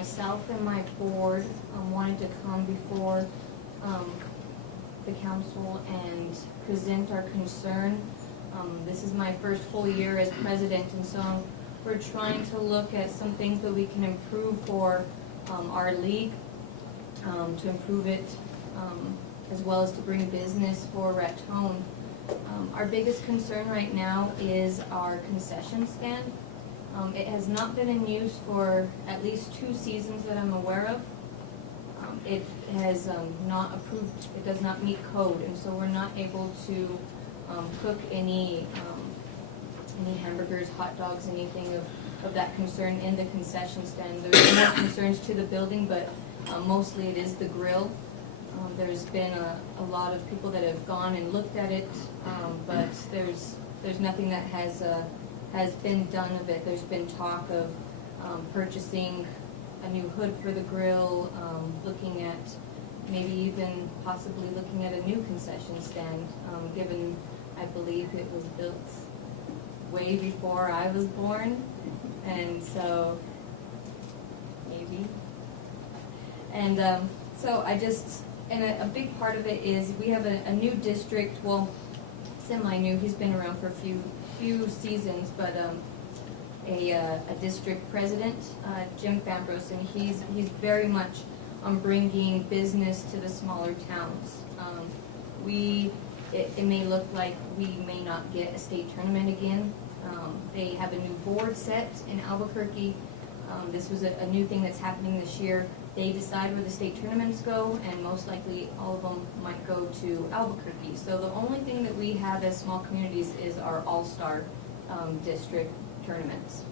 myself and my board wanted to come before the council and present our concern. This is my first full year as president, and so we're trying to look at some things that we can improve for our league, to improve it, as well as to bring business for Raton. Our biggest concern right now is our concession stand. It has not been in use for at least 2 seasons that I'm aware of. It has not approved, it does not meet code, and so we're not able to cook any hamburgers, hot dogs, anything of that concern in the concession stand. There's more concerns to the building, but mostly it is the grill. There's been a lot of people that have gone and looked at it, but there's nothing that has been done of it. There's been talk of purchasing a new hood for the grill, looking at maybe even possibly looking at a new concession stand, given I believe it was built way before I was born, and so maybe. And so I just, and a big part of it is we have a new district, well, semi-new, he's been around for a few seasons, but a district president, Jim Fambros, and he's very much on bringing business to the smaller towns. It may look like we may not get a state tournament again. They have a new board set in Albuquerque. This was a new thing that's happening this year. They decide where the state tournaments go, and most likely all of them might go to Albuquerque. So the only thing that we have as small communities is our all-star district tournaments.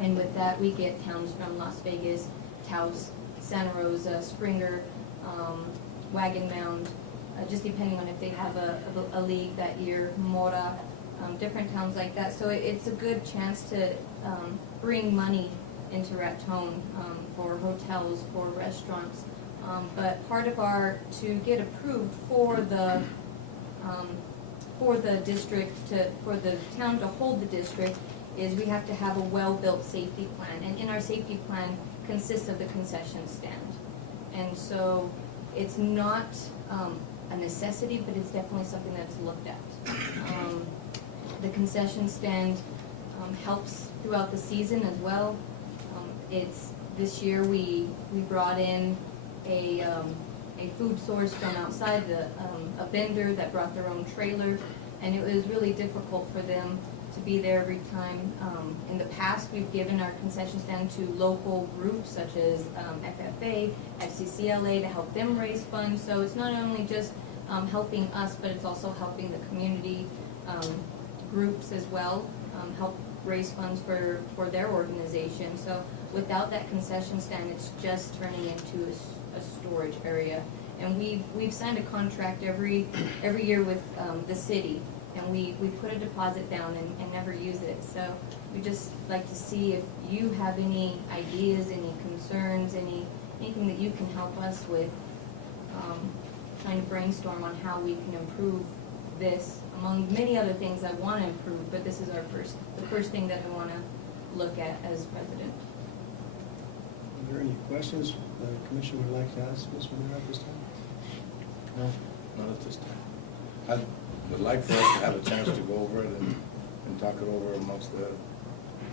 And with that, we get towns from Las Vegas, Taos, Santa Rosa, Springer, Wagon Mound, just depending on if they have a league that year, Mora, different towns like that. So it's a good chance to bring money into Raton for hotels, for restaurants. But part of to get approved for the district, for the town to hold the district, is we have to have a well-built safety plan. And in our safety plan consists of the concession stand. And so it's not a necessity, but it's definitely something that's looked at. The concession stand helps throughout the season as well. This year we brought in a food source from outside, a vendor that brought their own trailer, and it was really difficult for them to be there every time. In the past, we've given our concession stand to local groups such as FFA, FCCLA, to help them raise funds. So it's not only just helping us, but it's also helping the community groups as well, help raise funds for their organization. So without that concession stand, it's just turning into a storage area. And we've signed a contract every year with the city, and we put a deposit down and never use it. So we just like to see if you have any ideas, any concerns, anything that you can help us with, trying to brainstorm on how we can improve this, among many other things I want to improve, but this is the first thing that I want to look at as president. Are there any questions the commission would like to ask Ms. Romero at this time? No, not at this time. I would like for us to have a chance to go over it and talk it over amongst the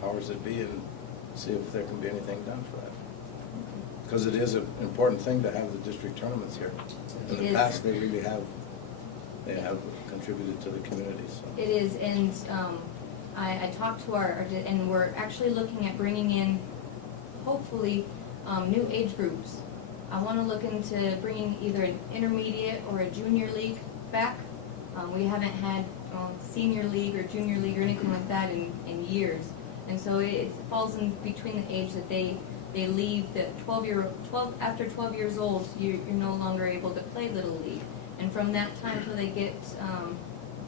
powers that be and see if there can be anything done for that. Because it is an important thing to have the district tournaments here. In the past, they really have contributed to the community. So. It is, and I talked to and we're actually looking at bringing in, hopefully, new age groups. I want to look into bringing either an intermediate or a junior league back. We haven't had senior league or junior league or anything like that in years. And so it falls in between the age that they leave, after 12 years old, you're no longer able to play Little League. And from that time till they get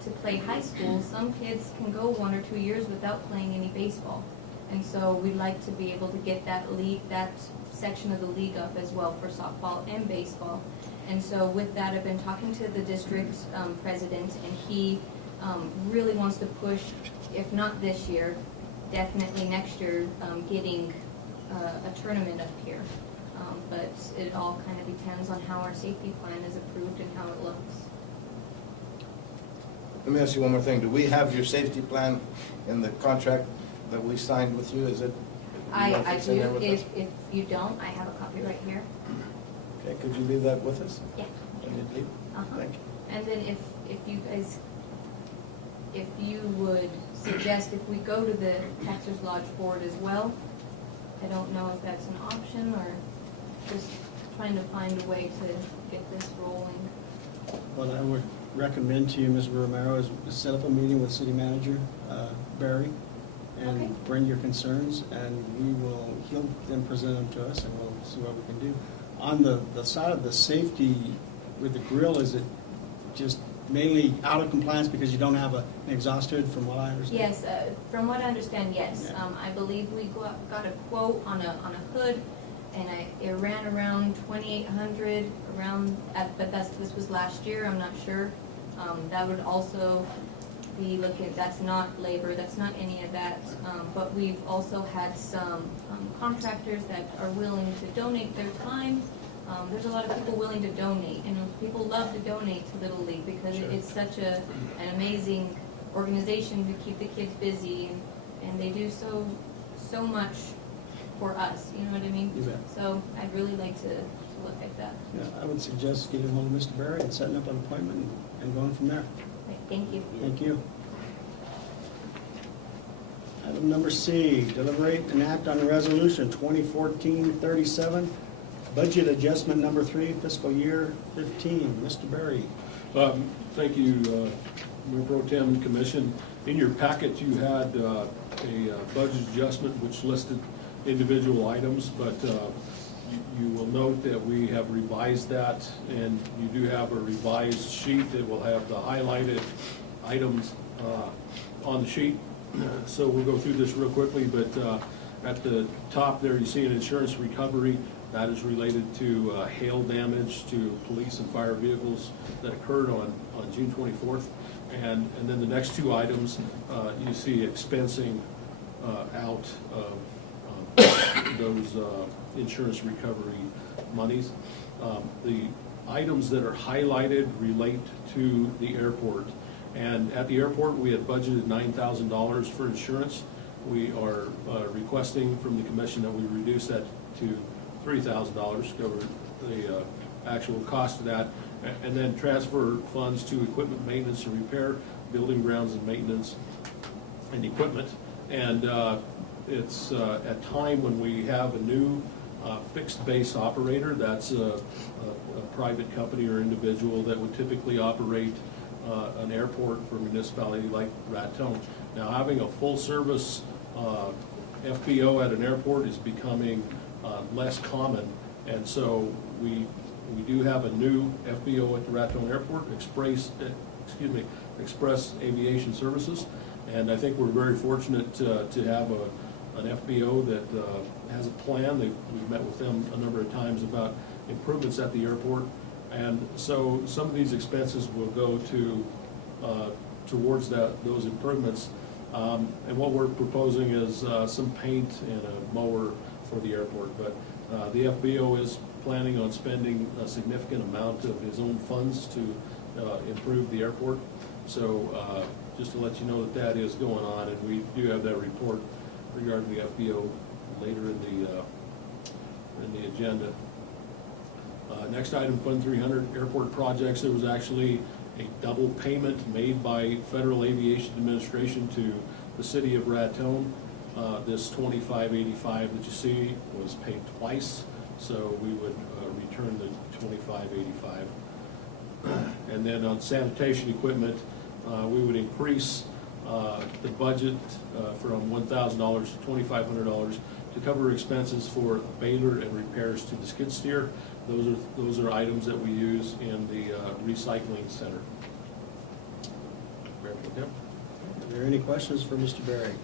to play high school, some kids can go 1 or 2 years without playing any baseball. And so we'd like to be able to get that section of the league up as well for softball and baseball. And so with that, I've been talking to the district president, and he really wants to push, if not this year, definitely next year, getting a tournament up here. But it all kind of depends on how our safety plan is approved and how it looks. Let me ask you one more thing. Do we have your safety plan in the contract that we signed with you? Is it? I it's in there do, with us? if you don't, I have a copy right here. Okay, could you leave that with us? Yeah. When you leave? Uh-huh. Thank you. And then if you guys, if you would suggest if we go to the Taxers Lodge Board as well, I don't know if that's an option or just trying to find a way to get this rolling. What I would recommend to you, Ms. Romero, is set up a meeting with City Manager Barry and Okay. bring your concerns, and he'll then present them to us, and we'll see what we can do. On the side of the safety with the grill, is it just mainly out of compliance because you don't have an exhaust hood, from what I understand? Yes, from what I understand, yes. Yeah. I believe we got a quote on a hood, and it ran around 2,800 around, but this was last year, I'm not sure. That would also be looking, that's not labor, that's not any of that. But we've also had some contractors that are willing to donate their time. There's a lot of people willing to donate, and people love to donate to Little League because Sure. it's such an amazing organization to keep the kids busy, and they do so much for us, you know what I mean? You bet. So I'd really like to look at that. Yeah, I would suggest getting hold of Mr. Barry and setting up an appointment and going from there. Right, thank you. Thank you. Item number C, deliberate and act on resolution 2014-37, budget adjustment number 3, fiscal year 15. Mr. Barry. Thank you, Mayor Pro Tem Commission. In your packet, you had a budget adjustment which listed individual items, but you will note that we have revised that, and you do have a revised sheet that will have the highlighted items on the sheet. So we'll go through this real quickly, but at the top there, you see an insurance recovery. That is related to hail damage to police and fire vehicles that occurred on June 24th. And then the next two items, you see expensing out of those insurance recovery monies. The items that are highlighted relate to the airport. And at the airport, we had budgeted $9,000 for insurance. We are requesting from the commission that we reduce that to $3,000, cover the actual cost of that, and then transfer funds to equipment maintenance and repair, building grounds and maintenance, and equipment. And it's a time when we have a new fixed base operator. That's a private company or individual that would typically operate an airport for a municipality like Raton. Now, having a full service FBO at an airport is becoming less common, and so we do have a new FBO at the Raton Airport, Express Aviation Services, and I think we're very fortunate to have an FBO that has a plan. We've met with them a number of times about improvements at the airport, and so some of these expenses will go towards those improvements. And what we're proposing is some paint and a mower for the airport, but the FBO is planning on spending a significant amount of his own funds to improve the airport. So just to let you know that is going on, and we do have that report regarding the FBO later in the agenda. Next item, Fund 300 airport projects. There was actually a double payment made by Federal Aviation Administration to the city of Raton. This $25.85 that you see was paid twice, so we would return the $25.85. And then on sanitation equipment, we would increase the budget from $1,000 to $2,500 to cover expenses for a baler and repairs to the skid steer. Those are items that we use in the recycling center. Mayor Pro Tem. Are there any questions for Mr. Barry?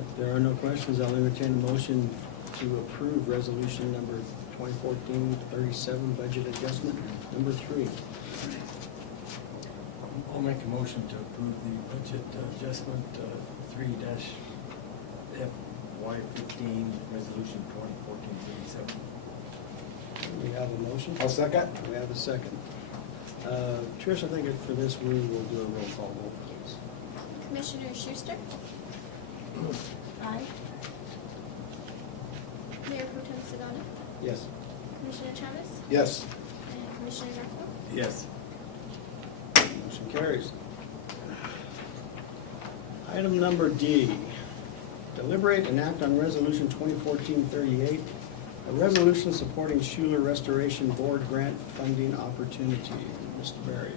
If there are no questions, I'll entertain a motion to approve resolution number 2014-37, budget adjustment number 3. I'll make a motion to approve the budget adjustment 3-37. FY15 Resolution 2014-37. We have a motion? I'll second. We have a second. Trish, I think for this, we will do a roll call vote, please. Commissioner Schuster? Aye. Mayor Pro Tem Sedana? Yes. Commissioner Chavez? Yes. And Commissioner Garfield? Yes. Motion carries. Item number D, deliberate and act on Resolution 2014-38, a resolution supporting Schuler Restoration Board grant funding opportunity. Mr. Berry.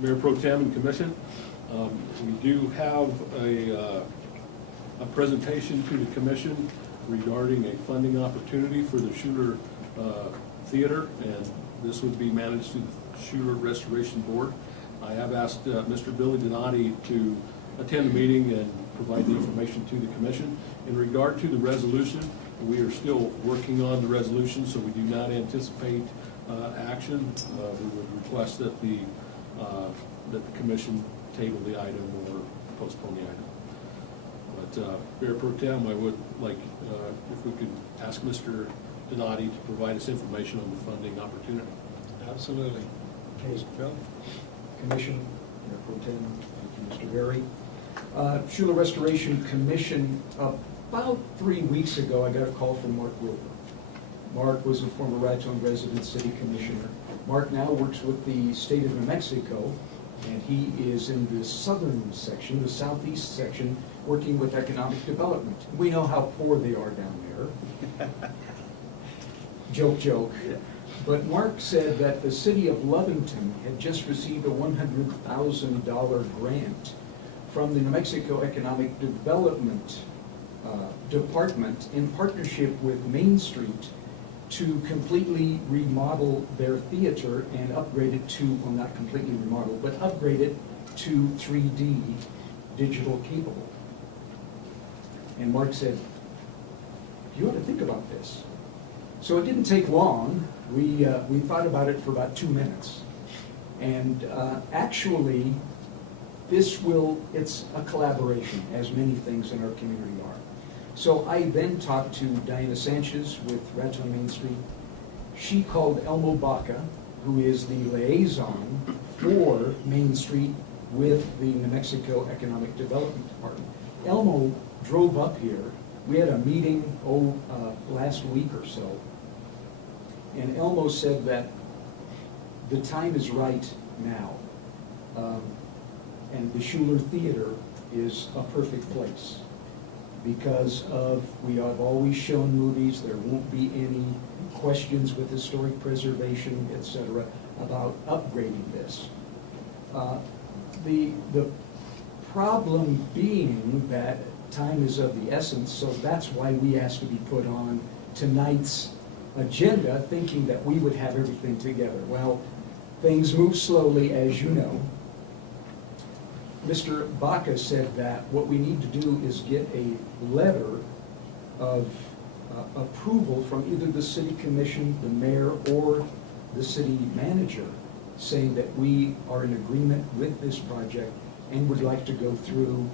Mayor Pro Tem and Commission, we do have a presentation to the commission regarding a funding opportunity for the Schuler Theater, and this would be managed through the Schuler Restoration Board. I have asked Mr. Billy Donati to attend the meeting and provide the information to the commission. In regard to the resolution, we are still working on the resolution, so we do not anticipate action. We would request that the commission table the item or postpone the item. But Mayor Pro Tem, I would like, if we could ask Mr. Donati to provide us information on the funding opportunity. Absolutely. Mr. Bill? Commission, Mayor Pro Tem, thank you, Mr. Berry. Schuler Restoration Commission, about 3 weeks ago, I got a call from Mark Wilbur. Mark was a former Raton resident city commissioner. Mark now works with the state of New Mexico, and he is in the southern section, the southeast section, working with economic development. We know how poor they are down there. Joke, joke. But Mark said that the city of Lovington had just received a $100,000 grant from the New Mexico Economic Development Department in partnership with Main Street to completely remodel their theater and upgrade it to, well, not completely remodel, but upgrade it to 3D digital capable. And Mark said, you ought to think about this. So it didn't take long. We thought about it for about 2 minutes. And actually, it's a collaboration, as many things in our community are. So I then talked to Diana Sanchez with Raton Main Street. She called Elmo Baca, who is the liaison for Main Street with the New Mexico Economic Development Department. Elmo drove up here. We had a meeting, last week or so. And Elmo said that the time is right now. And the Schuler Theater is a perfect place because we have always shown movies. There won't be any questions with historic preservation, etc., about upgrading this. The problem being that time is of the essence, so that's why we asked to be put on tonight's agenda, thinking that we would have everything together. Well, things move slowly, as you know. Mr. Baca said that what we need to do is get a letter of approval from either the city commission, the mayor, or the city manager, saying that we are in agreement with this project and would like to go through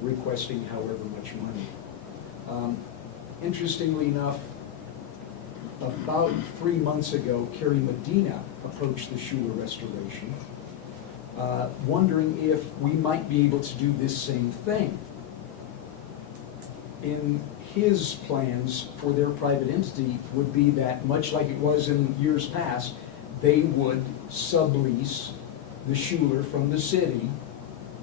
requesting however much money. Interestingly enough, about 3 months ago, Carrie Medina approached the Schuler Restoration, wondering if we might be able to do this same thing. In his plans for their private entity would be that, much like it was in years past, they would sublease the Schuler from the city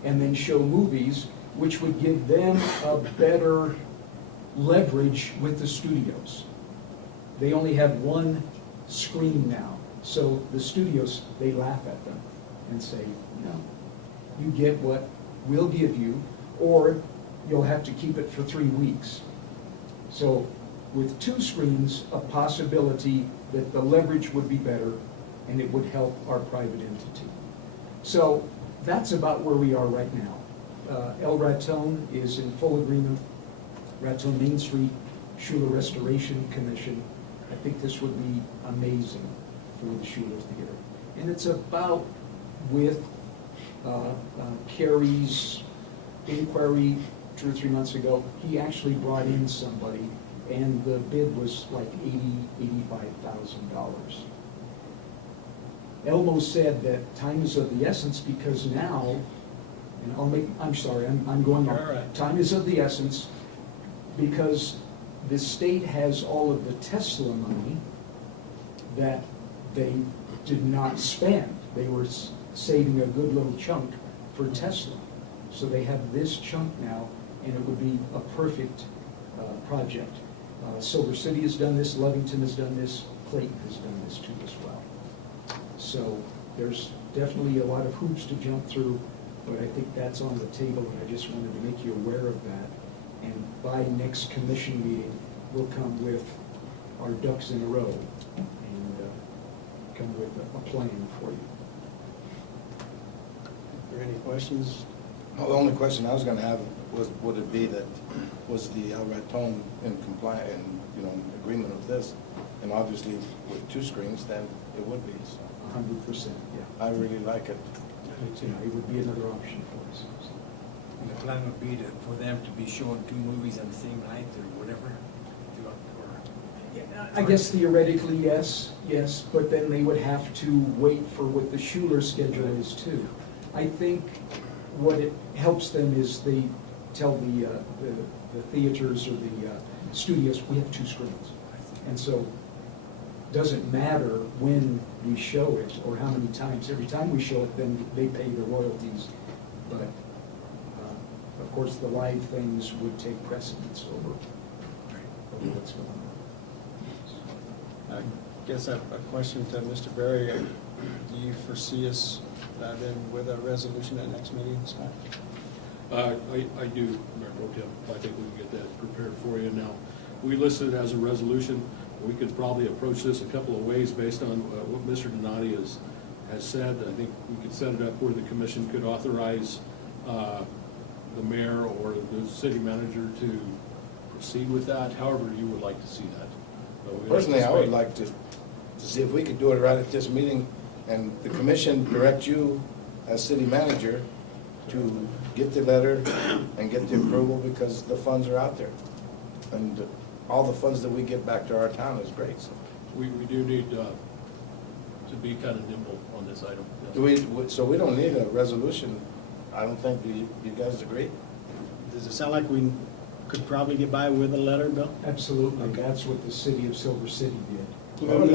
and then show movies, which would give them a better leverage with the studios. They only have one screen now, so the studios, they laugh at them and say, no, you get what we'll give you, or you'll have to keep it for 3 weeks. So with 2 screens, a possibility that the leverage would be better and it would help our private entity. So that's about where we are right now. El Raton is in full agreement. Raton Main Street, Schuler Restoration Commission. I think this would be amazing for the Schuler Theater. And it's about with Carrie's inquiry 2 or 3 months ago, he actually brought in somebody, and the bid was like $85,000. Elmo said that time is of the essence because now, and I'm sorry, I'm going on. All right. Time is of the essence because the state has all of the Tesla money that they did not spend. They were saving a good little chunk for Tesla. So they have this chunk now, and it would be a perfect project. Silver City has done this, Lovington has done this, Clayton has done this too as well. So there's definitely a lot of hoops to jump through, but I think that's on the table, and I just wanted to make you aware of that. And by next commission meeting, we'll come with our ducks in a row and come with a plan for you. Are there any questions? Well, the only question I was gonna have was, would it be that, was the Raton in compliance, in, agreement with this? And obviously, with 2 screens, then it would be, so. 100%, yeah. I really like it. It would be another option for us. And the plan would be for them to be showing 2 movies on the same night or whatever? I guess theoretically, yes, but then they would have to wait for what the Schuler schedule is too. I think what it helps them is they tell the theaters or the studios, we have 2 screens. And so it doesn't matter when we show it or how many times. Every time we show it, then they pay the royalties. But of course, the live things would take precedence over what's going on. I guess a question to Mr. Berry. Do you foresee us then with a resolution at next meeting, Scott? I do, Mayor Pro Tem. I think we can get that prepared for you now. We listed it as a resolution. We could probably approach this a couple of ways based on what Mr. Donati has said. I think we could set it up where the commission could authorize the mayor or the city manager to proceed with that, however you would like to see that. Personally, I would like to see if we could do it right at this meeting, and the commission direct you as city manager to get the letter and get the approval, because the funds are out there. And all the funds that we get back to our town is great, so. We do need to be kind of nimble on this item. So we don't need a resolution, I don't think. Do you guys agree? Does it sound like we could probably get by with a letter, Bill? Absolutely, Okay. that's what the city of Silver City did. I would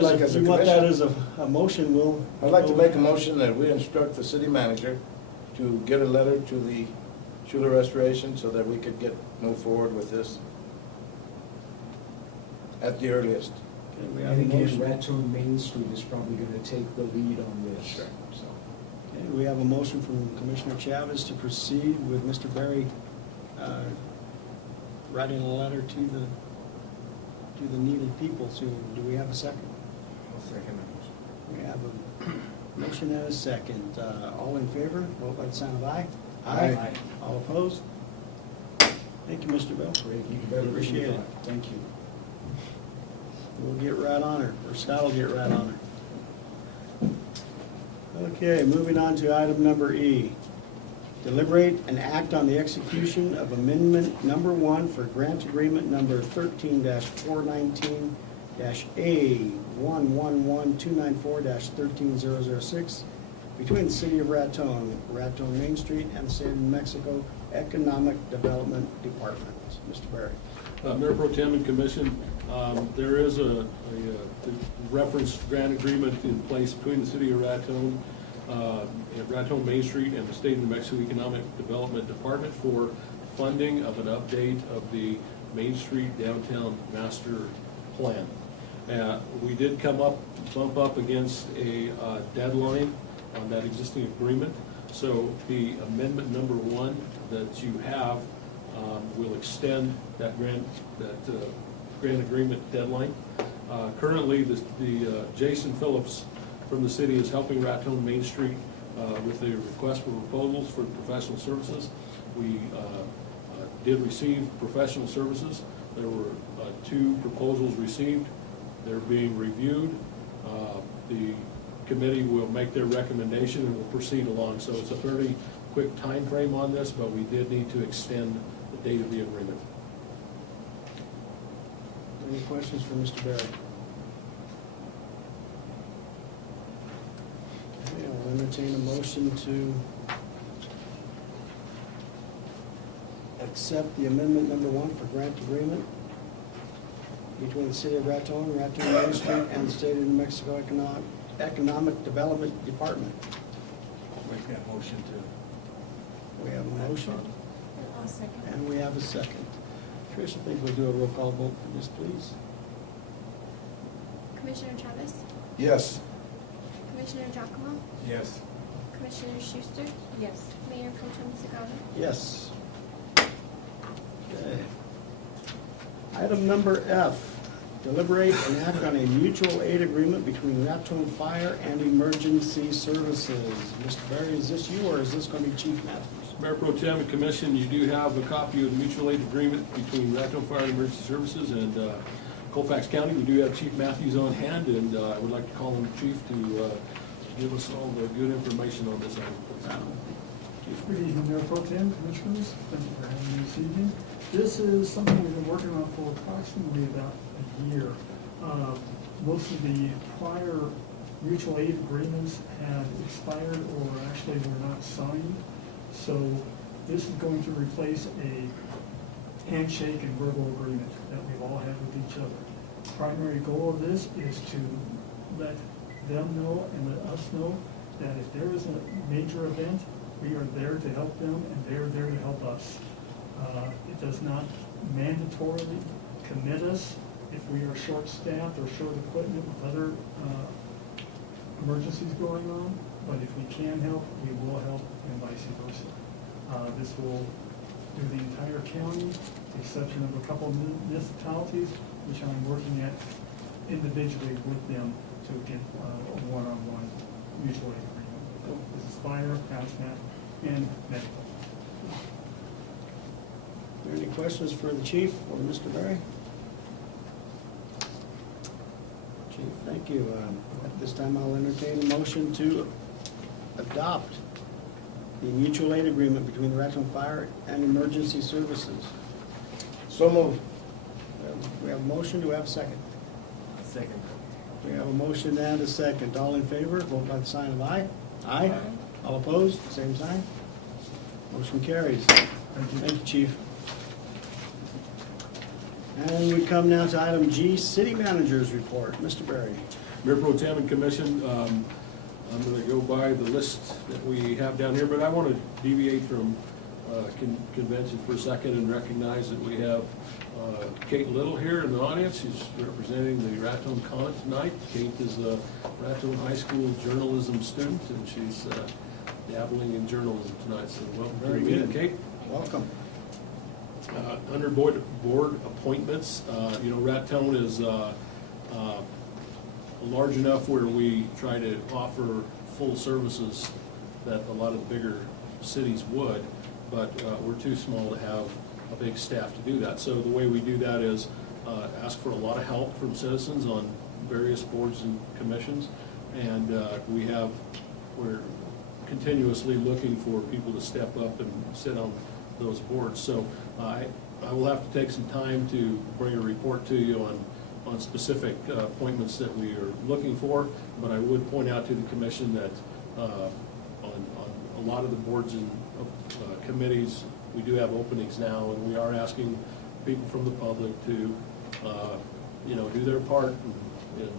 like If as a you want that commission- as a motion, we'll. I'd like to make a motion that we instruct the city manager to get a letter to the Schuler Restoration so that we could move forward with this at the earliest. Okay, we have And a again, motion. Raton Main Street is probably gonna take the lead on this. Sure. So, Okay, we have a motion from Commissioner Chavez to proceed with Mr. Berry writing a letter to the needed people soon. Do we have a second? I'll second that motion. We have a motion and a second. All in favor, vote by the sign of aye. Aye. All opposed? Thank you, Mr. Bill. great, you better Appreciate it. Thank you. We'll get right on her, or Scott will get right on her. Okay, moving on to item number E. Deliberate and act on the execution of amendment number 1 for grant agreement number 13-419-A111294-13006 between the City of Raton, Raton Main Street, and the State of New Mexico Economic Development Department. Mr. Berry. Mayor Pro Tem and Commission, there is a reference grant agreement in place between the City of Raton, Raton Main Street, and the State of New Mexico Economic Development Department for funding of an update of the Main Street Downtown Master Plan. We did bump up against a deadline on that existing agreement, so the amendment number 1 that you have will extend that grant agreement deadline. Currently, the Jason Phillips from the city is helping Raton Main Street with the request for proposals for professional services. We did receive professional services. There were 2 proposals received. They're being reviewed. The committee will make their recommendation and will proceed along. So it's a fairly quick time frame on this, but we did need to extend the date of the agreement. Any questions for Mr. Barry? Okay, I'll entertain a motion to accept the amendment number 1 for grant agreement between the City of Raton, Raton Main Street, and the State of New Mexico Economic Development Department. I'll make that motion to. We have a motion, I'll second. and we have a second. Trish, I think we'll do a roll call vote for this, please. Commissioner Chavez? Yes. Commissioner Giacomo? Yes. Commissioner Schuster? Yes. Mayor Pro Tem Segala? Yes. Okay. Item number F, deliberate and act on a mutual aid agreement between Raton Fire and Emergency Services. Mr. Barry, is this you, or is this going to be Chief Matthews? Mayor Pro Tem and Commission, you do have a copy of the mutual aid agreement between Raton Fire and Emergency Services and Colfax County. We do have Chief Matthews on hand, and I would like to call him Chief to give us all the good information on this item. Good evening, Mayor Pro Tem, Commissioners. Thank you for having me this evening. This is something we've been working on for approximately about a year. Most of the prior mutual aid agreements had expired or actually were not signed. So this is going to replace a handshake and verbal agreement that we've all had with each other. The primary goal of this is to let them know and let us know that if there is a major event, we are there to help them and they're there to help us. It does not mandatorily commit us if we are short-staffed or short equipment with other emergencies going on, but if we can help, we will help and vice versa. This will do the entire county, with the exception of a couple of municipalities, which I'm working at individually with them to get a one-on-one mutual aid agreement. This is fire, hazmat, and medical. Are there any questions for the Chief or Mr. Barry? Chief, thank you. At this time, I'll entertain a motion to adopt the mutual aid agreement between the Raton Fire and Emergency Services. So moved. We have a motion, do we have a second? Second. We have a motion and a second. All in favor, vote by the sign of aye. Aye. All opposed, same sign. Motion carries. Thank you, Chief. And we come now to item G, City Manager's Report. Mr. Barry. Mayor Pro Tem and Commission, I'm going to go by the list that we have down here, but I want to deviate from convention for a second and recognize that we have Kate Little here in the audience. She's representing the Raton Con tonight. Kate is a Raton High School journalism student, and she's dabbling in journalism tonight. So welcome to the meeting, Kate. Welcome. Under board appointments, Raton is large enough where we try to offer full services that a lot of the bigger cities would, but we're too small to have a big staff to do that. So the way we do that is ask for a lot of help from citizens on various boards and commissions, and we're continuously looking for people to step up and sit on those boards. So I will have to take some time to bring a report to you on specific appointments that we are looking for, but I would point out to the commission that on a lot of the boards and committees, we do have openings now, and we are asking people from the public to do their part and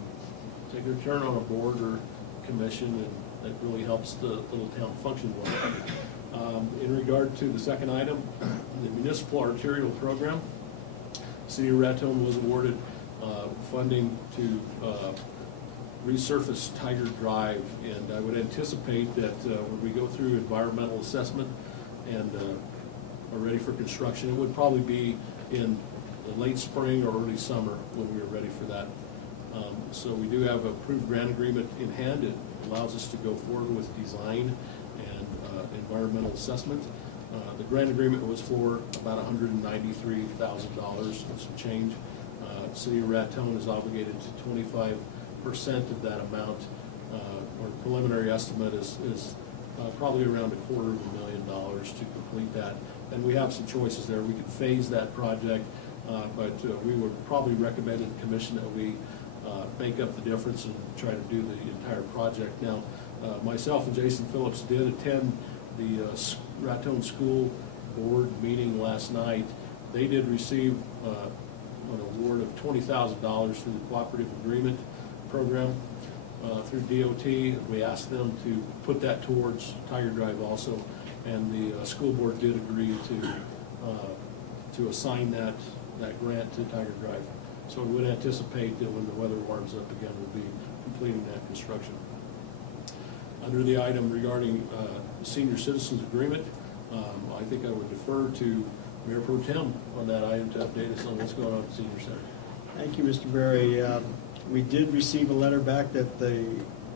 take their turn on a board or commission, and that really helps the little town function well. In regard to the second item, the municipal arterial program, City of Raton was awarded funding to resurface Tiger Drive, and I would anticipate that when we go through environmental assessment and are ready for construction, it would probably be in the late spring or early summer when we are ready for that. So we do have an approved grant agreement in hand. It allows us to go forward with design and environmental assessment. The grant agreement was for about $193,000 and some change. City of Raton is obligated to 25% of that amount. Our preliminary estimate is probably around $250,000 to complete that. And we have some choices there. We could phase that project, but we would probably recommend to the commission that we make up the difference and try to do the entire project. Now, myself and Jason Phillips did attend the Raton School Board meeting last night. They did receive an award of $20,000 through the Cooperative Agreement Program through DOT. We asked them to put that towards Tiger Drive also, and the school board did agree to assign that grant to Tiger Drive. So we would anticipate that when the weather warms up again, we'll be completing that construction. Under the item regarding the Senior Citizens Agreement, I think I would defer to Mayor Pro Tem on that item to update us on what's going on at the Senior Center. Thank you, Mr. Berry. We did receive a letter back that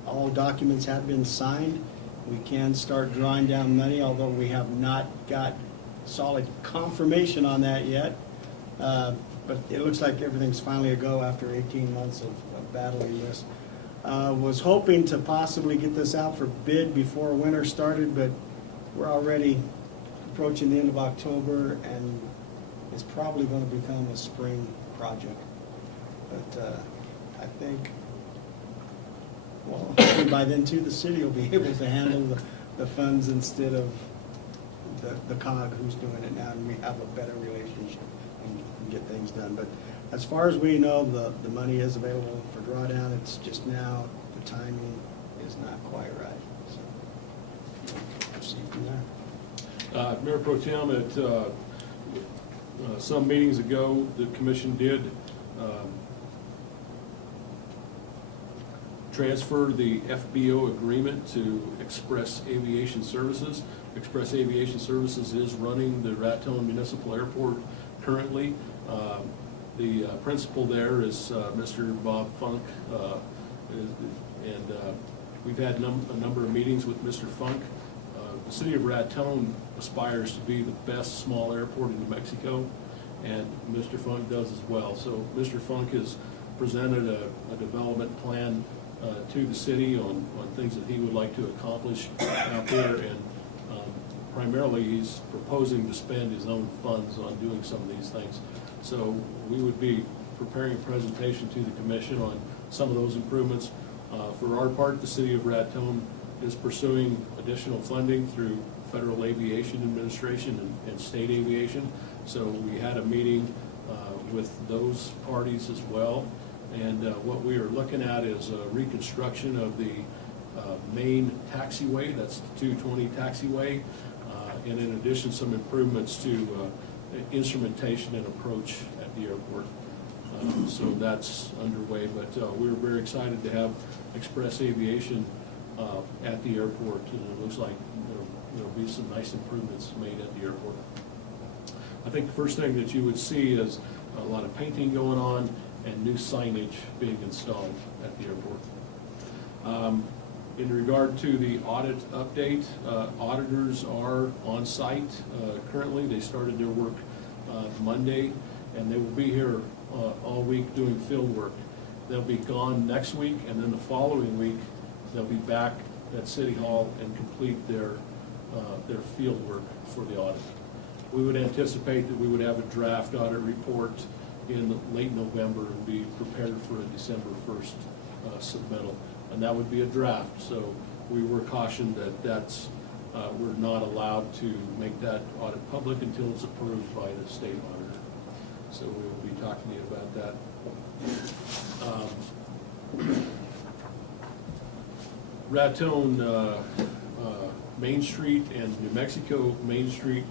all documents have been signed. We can start drawing down money, although we have not got solid confirmation on that yet. But it looks like everything's finally a go after 18 months of battling this. Was hoping to possibly get this out for bid before winter started, but we're already approaching the end of October, and it's probably going to become a spring project. But I think, well, hopefully by then too, the city will be able to handle the funds instead of the COG who's doing it now, and we have a better relationship and get things done. But as far as we know, the money is available for drawdown. It's just now the timing is not quite right. So proceed from there. Mayor Pro Tem, at some meetings ago, the commission did transfer the FBO agreement to Express Aviation Services. Express Aviation Services is running the Raton Municipal Airport currently. The principal there is Mr. Bob Funk, and we've had a number of meetings with Mr. Funk. The city of Raton aspires to be the best small airport in New Mexico, and Mr. Funk does as well. So Mr. Funk has presented a development plan to the city on things that he would like to accomplish out there, and primarily he's proposing to spend his own funds on doing some of these things. So we would be preparing a presentation to the commission on some of those improvements. For our part, the city of Raton is pursuing additional funding through Federal Aviation Administration and state aviation. So we had a meeting with those parties as well. And what we are looking at is a reconstruction of the main taxiway, that's the 220 taxiway, and in addition, some improvements to instrumentation and approach at the airport. So that's underway, but we're very excited to have Express Aviation at the airport, and it looks like there'll be some nice improvements made at the airport. I think the first thing that you would see is a lot of painting going on and new signage being installed at the airport. In regard to the audit update, auditors are on site currently. They started their work Monday, and they will be here all week doing field work. They'll be gone next week, and then the following week, they'll be back at City Hall and complete their field work for the audit. We would anticipate that we would have a draft audit report in late November and be prepared for a December 1st submittal. And that would be a draft, so we were cautioned that we're not allowed to make that audit public until it's approved by the state auditor. So we will be talking to you about that. Raton Main Street and New Mexico Main Street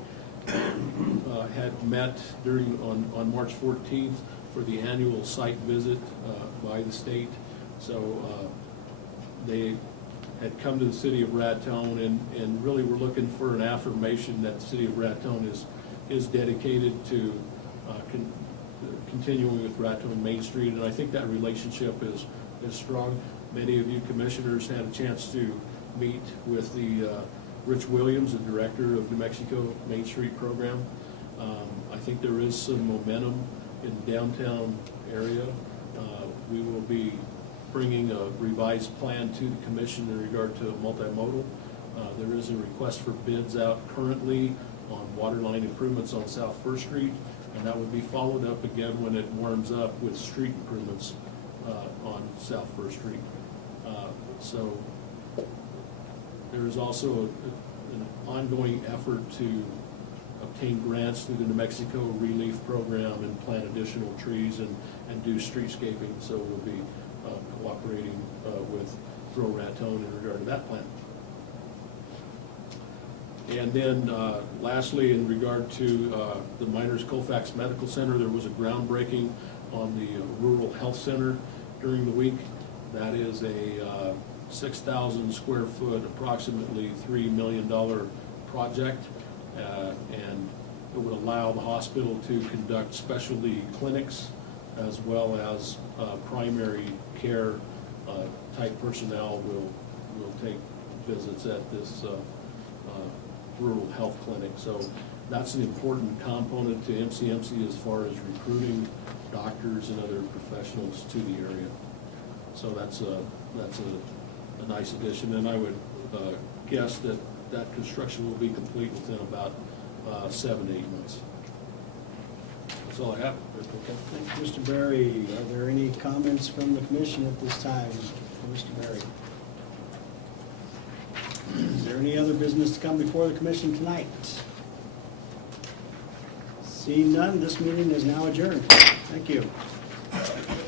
had met on March 14th for the annual site visit by the state. So they had come to the city of Raton and really were looking for an affirmation that the city of Raton is dedicated to continuing with Raton Main Street, and I think that relationship is strong. Many of you commissioners had a chance to meet with the Rich Williams, the director of New Mexico Main Street program. I think there is some momentum in the downtown area. We will be bringing a revised plan to the commission in regard to multimodal There is a request for bids out currently on water line improvements on South First Street, and that would be followed up again when it warms up with street improvements on South First Street. So there is also an ongoing effort to obtain grants through the New Mexico Relief Program and plant additional trees and do streetscaping. So we'll be cooperating with Raton in regard to that plan. And then lastly, in regard to the Miners Colfax Medical Center, there was a groundbreaking on the Rural Health Center during the week. That is a 6,000 square foot, approximately $3 million project. And it would allow the hospital to conduct specialty clinics as well as primary care type personnel will take visits at this rural health clinic. So that's an important component to MCMC as far as recruiting doctors and other professionals to the area. So that's a nice addition, and I would guess that construction will be complete within about 7 to 8 months. That's all I have. Thank you, Mr. Berry. Are there any comments from the commission at this time? Mr. Berry? Is there any other business to come before the commission tonight? Seeing none, this meeting is now adjourned. Thank you.